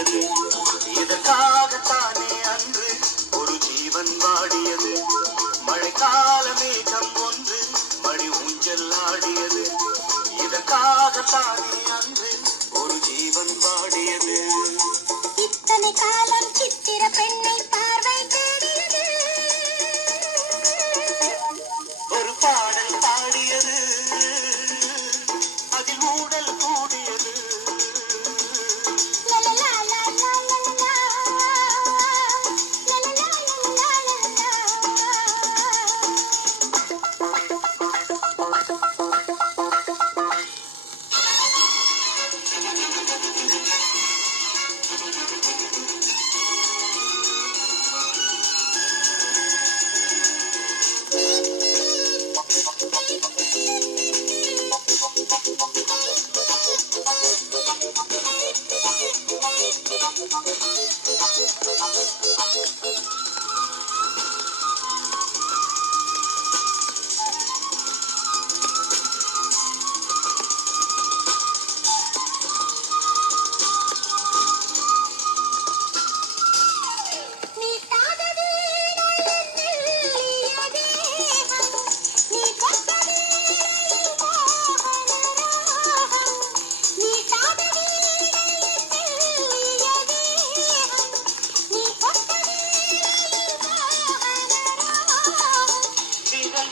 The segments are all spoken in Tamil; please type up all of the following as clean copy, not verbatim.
ஆடியது. இதற்காகத்தானே அன்று ஒரு ஜீவன் வாடியது. மழைக்கால மேகம் ஒன்று மணி ஊஞ்சல் ஆடியது. இதற்காகத்தானே அன்று ஒரு ஜீவன் வாடியது. இத்தனை காலம் சித்திர பெண்ணை பார்வை தேடியது. ஒரு பாடல் பாடியது, அதில் ஊடல் கூடியது.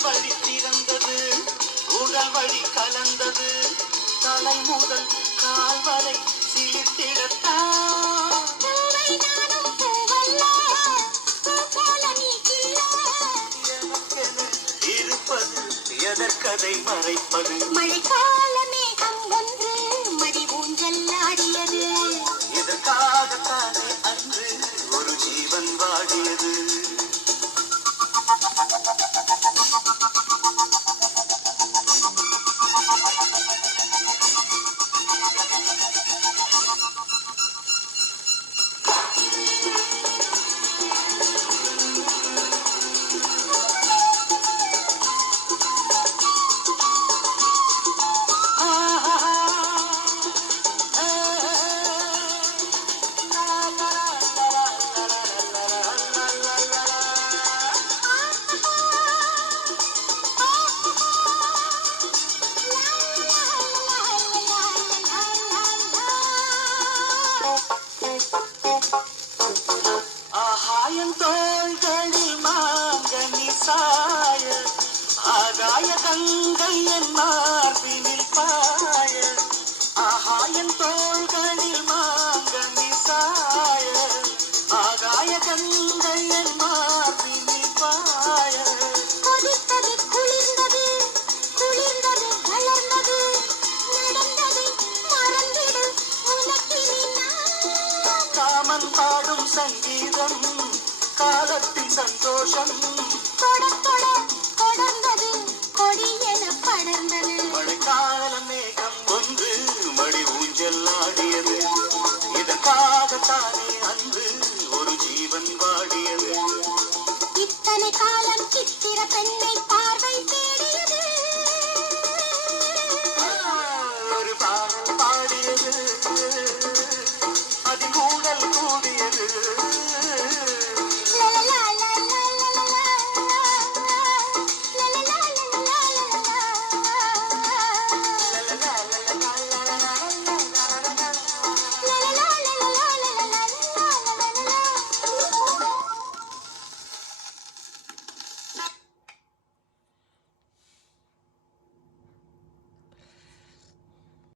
வழி திறந்தது, உடல் வழி கலந்தது. தலை முதல் கால் வரை சிலிர்த்திடத்தான் இருப்பது எதற்கதை மறைப்பது. மழைக்கால மேகம் ஒன்று மடி ஊஞ்சல் ஆடியது. இதற்காகத்தானே அன்று ஒரு ஜீவன் வாடியது. தோள்களில் மாங்கனி சாய ஆகாய கங்கை என் மார்பினில் பாய. ஆகாயன் தோள்களில் மாங்கனி சாய ஆகாய கங்கை என் மார்பினில் பாய. கொதித்தது குளிர்ந்தது, குளிர்ந்தது வளர்ந்தது, நடந்தது மறந்திடு உனக்கினி நான். காமன் பாடும் சங்கீதம் காலத்தின் சந்தோஷம். தொடர்ந்தது கொடி என படர்ந்தது. மழைக்கால மேகம் ஒன்று மடி ஊஞ்சல் ஆடியது. இதற்காகத்தானே